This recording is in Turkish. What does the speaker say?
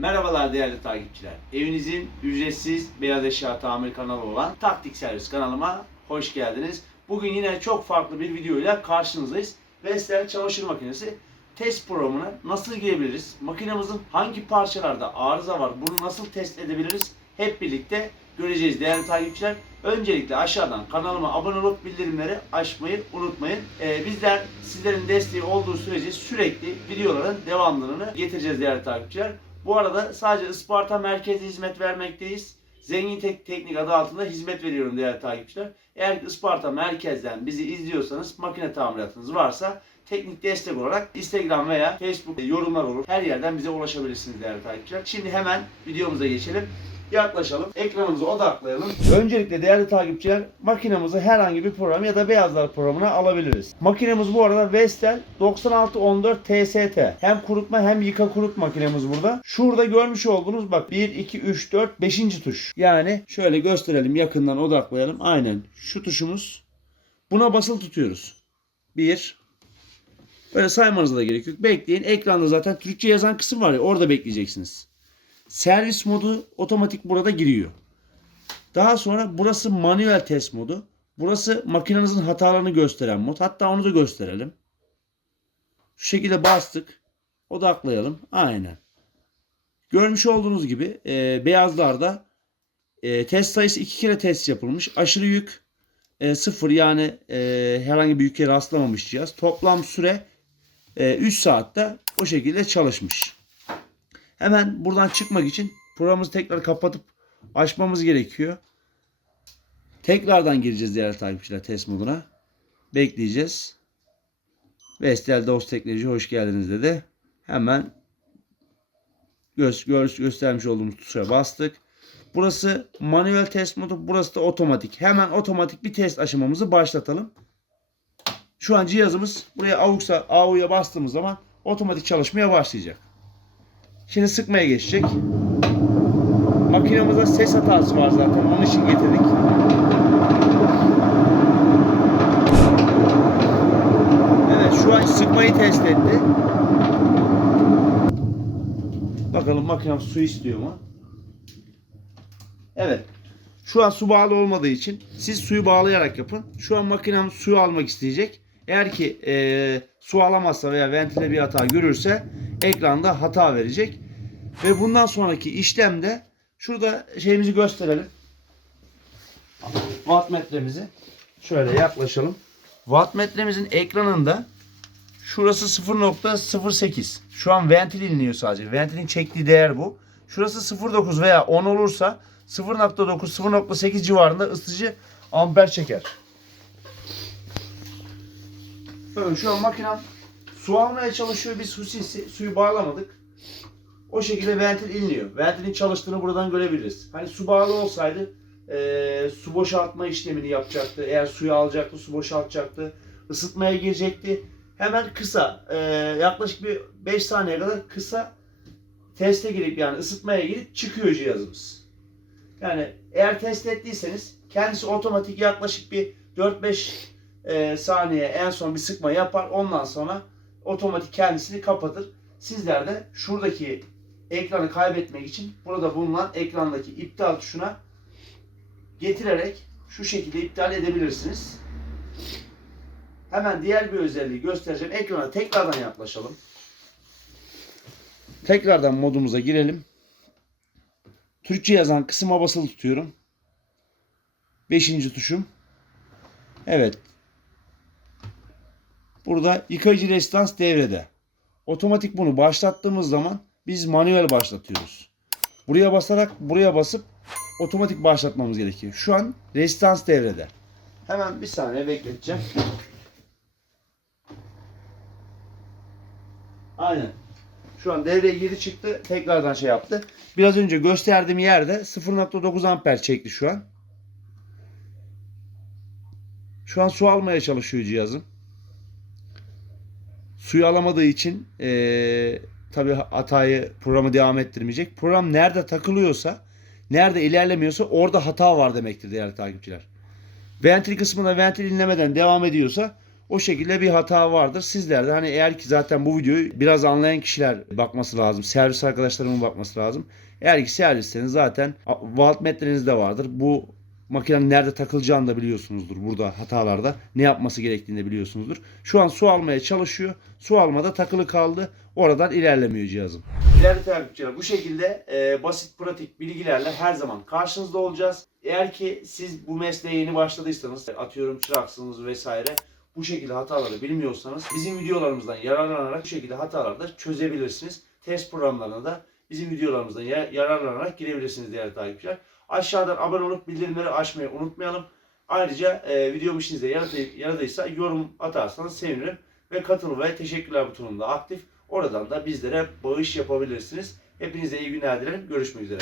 Merhabalar değerli takipçiler. Evinizin ücretsiz beyaz eşya tamir kanalı olan Taktik Servis kanalıma hoş geldiniz. Bugün yine çok farklı bir videoyla karşınızdayız. Vestel çamaşır makinesi test programına nasıl girebiliriz? Makinemizin hangi parçalarda arıza var? Bunu nasıl test edebiliriz? Hep birlikte göreceğiz değerli takipçiler. Öncelikle aşağıdan kanalıma abone olup bildirimleri açmayı unutmayın. Ee, bizler sizlerin desteği olduğu sürece sürekli videoların devamlılığını getireceğiz değerli takipçiler. Bu arada sadece Isparta merkezi hizmet vermekteyiz. Zengin Tek Teknik adı altında hizmet veriyorum değerli takipçiler. Eğer Isparta merkezden bizi izliyorsanız makine tamiratınız varsa teknik destek olarak Instagram veya Facebook yorumlar olur. Her yerden bize ulaşabilirsiniz değerli takipçiler. Şimdi hemen videomuza geçelim. Yaklaşalım. Ekranımıza odaklayalım. Öncelikle değerli takipçiler makinemizi herhangi bir program ya da beyazlar programına alabiliriz. Makinemiz bu arada Vestel 9614 TST. Hem kurutma hem yıka kurut makinemiz burada. Şurada görmüş olduğunuz bak 1, 2, 3, 4, 5. tuş. Yani şöyle gösterelim yakından odaklayalım. Aynen şu tuşumuz. Buna basılı tutuyoruz. 1, Böyle saymanıza da gerek yok. Bekleyin. Ekranda zaten Türkçe yazan kısım var ya orada bekleyeceksiniz. Servis modu otomatik burada giriyor. Daha sonra burası manuel test modu. Burası makinenizin hatalarını gösteren mod. Hatta onu da gösterelim. Şu şekilde bastık. Odaklayalım. Aynen. Görmüş olduğunuz gibi e, beyazlarda e, test sayısı iki kere test yapılmış. Aşırı yük e, sıfır yani e, herhangi bir yüke rastlamamış cihaz. Toplam süre e, 3 saatte o şekilde çalışmış. Hemen buradan çıkmak için programımızı tekrar kapatıp açmamız gerekiyor. Tekrardan gireceğiz değerli takipçiler test moduna. Bekleyeceğiz. Vestel Dost Teknoloji hoş geldiniz dedi. Hemen gö gö göstermiş olduğumuz tuşa bastık. Burası manuel test modu. Burası da otomatik. Hemen otomatik bir test aşamamızı başlatalım. Şu an cihazımız buraya AUX'a AU'ya bastığımız zaman otomatik çalışmaya başlayacak. Şimdi sıkmaya geçecek. Makinemizde ses hatası var zaten. Onun için getirdik. Evet şu an sıkmayı test etti. Bakalım makinem su istiyor mu? Evet. Şu an su bağlı olmadığı için siz suyu bağlayarak yapın. Şu an makinem suyu almak isteyecek. Eğer ki e, su alamazsa veya ventile bir hata görürse ekranda hata verecek. Ve bundan sonraki işlemde şurada şeyimizi gösterelim. Wattmetremizi şöyle yaklaşalım. Wattmetremizin ekranında şurası 0.08. Şu an ventil inliyor sadece. Ventilin çektiği değer bu. Şurası 0.9 veya 10 olursa 0.9 0.8 civarında ısıtıcı amper çeker. Böyle şu an makinem su almaya çalışıyor. Biz su sisi, suyu bağlamadık. O şekilde ventil inliyor. Ventilin çalıştığını buradan görebiliriz. Hani su bağlı olsaydı eee, su boşaltma işlemini yapacaktı. Eğer suyu alacaktı, su boşaltacaktı. ısıtmaya girecekti. Hemen kısa, eee, yaklaşık bir 5 saniye kadar kısa teste girip yani ısıtmaya girip çıkıyor cihazımız. Yani eğer test ettiyseniz kendisi otomatik yaklaşık bir 4-5 e, saniye en son bir sıkma yapar. Ondan sonra otomatik kendisini kapatır. Sizler de şuradaki ekranı kaybetmek için burada bulunan ekrandaki iptal tuşuna getirerek şu şekilde iptal edebilirsiniz. Hemen diğer bir özelliği göstereceğim. Ekrana tekrardan yaklaşalım. Tekrardan modumuza girelim. Türkçe yazan kısma basılı tutuyorum. Beşinci tuşum. Evet. Burada yıkayıcı restans devrede. Otomatik bunu başlattığımız zaman biz manuel başlatıyoruz. Buraya basarak buraya basıp otomatik başlatmamız gerekiyor. Şu an restans devrede. Hemen bir saniye bekleteceğim. Aynen. Şu an devreye geri çıktı. Tekrardan şey yaptı. Biraz önce gösterdiğim yerde 0.9 amper çekti şu an. Şu an su almaya çalışıyor cihazım. Suyu alamadığı için eee tabi hatayı programı devam ettirmeyecek. Program nerede takılıyorsa, nerede ilerlemiyorsa orada hata var demektir değerli takipçiler. Ventil kısmında ventil inlemeden devam ediyorsa O şekilde bir hata vardır. Sizler de hani eğer ki zaten bu videoyu biraz anlayan kişiler bakması lazım. Servis arkadaşlarımın bakması lazım. Eğer ki servisleriniz zaten voltmetreniz de vardır. Bu makinenin nerede takılacağını da biliyorsunuzdur burada hatalarda. Ne yapması gerektiğini de biliyorsunuzdur. Şu an su almaya çalışıyor. Su almada takılı kaldı. Oradan ilerlemiyor cihazım. Değerli takipçiler bu şekilde e, basit pratik bilgilerle her zaman karşınızda olacağız. Eğer ki siz bu mesleğe yeni başladıysanız atıyorum çıraksınız vesaire bu şekilde hataları bilmiyorsanız bizim videolarımızdan yararlanarak bu şekilde hataları da çözebilirsiniz. Test programlarına da bizim videolarımızdan ya- yararlanarak girebilirsiniz değerli takipçiler. Aşağıdan abone olup bildirimleri açmayı unutmayalım. Ayrıca e, videom işinize yaradı- yaradıysa yorum atarsanız sevinirim. Ve katıl ve teşekkürler butonunda aktif. Oradan da bizlere bağış yapabilirsiniz. Hepinize iyi günler dilerim. Görüşmek üzere.